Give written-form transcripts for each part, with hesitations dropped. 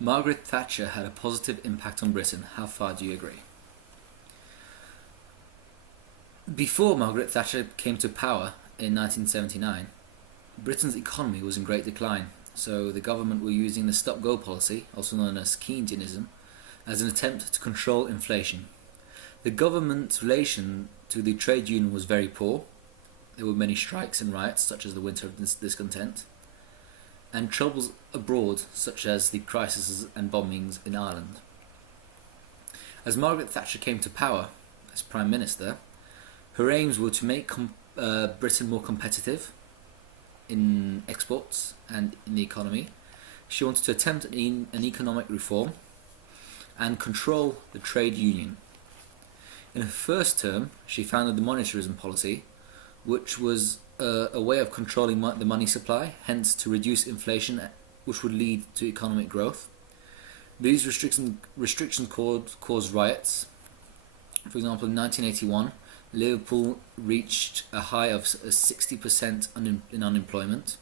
Margaret Thatcher had a positive impact on Britain. How far do you agree? Before Margaret Thatcher came to power in 1979, Britain's economy was in great decline, so the government were using the stop-go policy, also known as Keynesianism, as an attempt to control inflation. The government's relation to the trade union was very poor. There were many strikes and riots, such as the Winter of Discontent, and troubles abroad, such as the crises and bombings in Ireland. As Margaret Thatcher came to power as Prime Minister, her aims were to make Britain more competitive in exports and in the economy. She wanted to attempt an economic reform and control the trade union. In her first term, she founded the monetarism policy, which was a way of controlling the money supply, hence to reduce inflation, which would lead to economic growth. These restrictions caused riots. For example, in 1981, Liverpool reached a high of 60% in unemployment.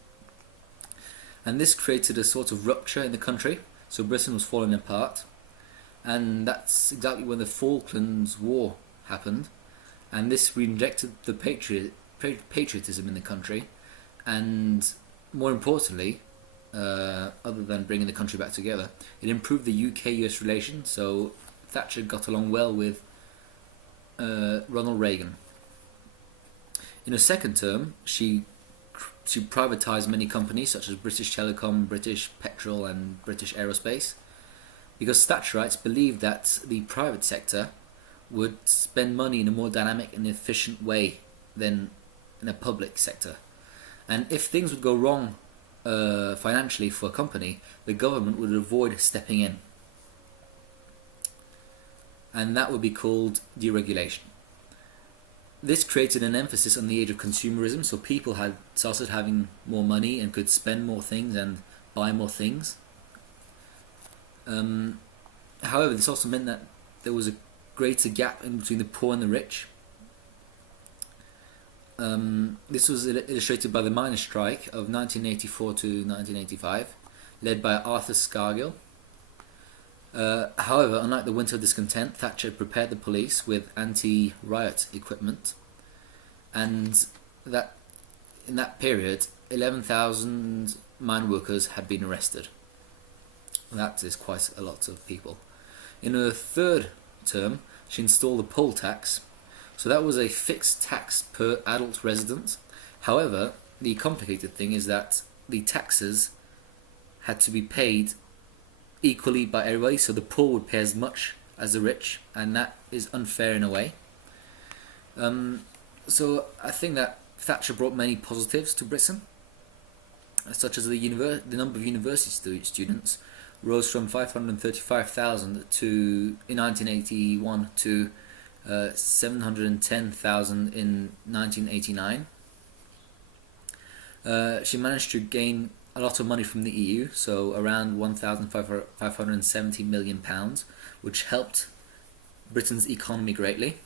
And this created a sort of rupture in the country, so Britain was falling apart. And that's exactly when the Falklands War happened, and this reinjected the patriotism in the country, and more importantly, other than bringing the country back together, it improved the UK-US relations. So Thatcher got along well with Ronald Reagan. In her second term, she privatised many companies such as British Telecom, British Petrol and British Aerospace, because Thatcherites believed that the private sector would spend money in a more dynamic and efficient way than in a public sector. And if things would go wrong financially for a company, the government would avoid stepping in. And that would be called deregulation. This created an emphasis on the age of consumerism, so people had started having more money and could spend more things and buy more things. However, this also meant that there was a greater gap in between the poor and the rich. This was illustrated by the miners' strike of 1984 to 1985, led by Arthur Scargill. However, unlike the Winter of Discontent, Thatcher prepared the police with anti-riot equipment, and that in that period, 11,000 mine workers had been arrested. That is quite a lot of people. In her third term, she installed a poll tax. So that was a fixed tax per adult resident. However, the complicated thing is that the taxes had to be paid equally by everybody, so the poor would pay as much as the rich, and that is unfair in a way. So I think that Thatcher brought many positives to Britain, such as the number of university students rose from 535,000 in 1981 to 710,000 in 1989. She managed to gain a lot of money from the EU, so around £1,570 million, which helped Britain's economy greatly.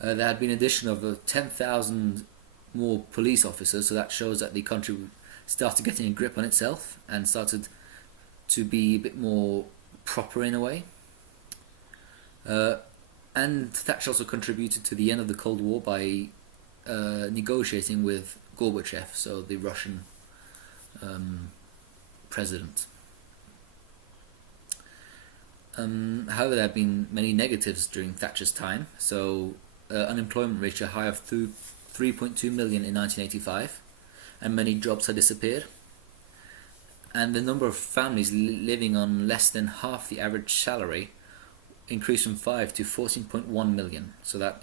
There had been an addition of 10,000 more police officers, so that shows that the country started getting a grip on itself and started to be a bit more proper in a way. And Thatcher also contributed to the end of the Cold War by negotiating with Gorbachev, so the Russian president. However, there have been many negatives during Thatcher's time. So unemployment reached a high of 3.2 million in 1985, and many jobs had disappeared. And the number of families living on less than half the average salary increased from 5 to 14.1 million. So that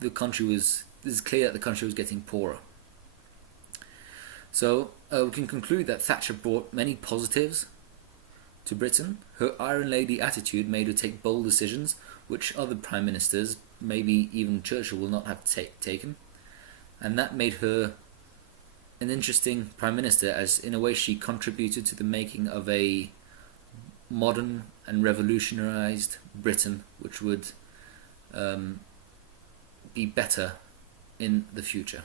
the country was, it is clear that the country was getting poorer. So we can conclude that Thatcher brought many positives to Britain. Her Iron Lady attitude made her take bold decisions which other prime ministers, maybe even Churchill, will not have taken. And that made her an interesting prime minister, as in a way she contributed to the making of a modern and revolutionised Britain, which would be better in the future.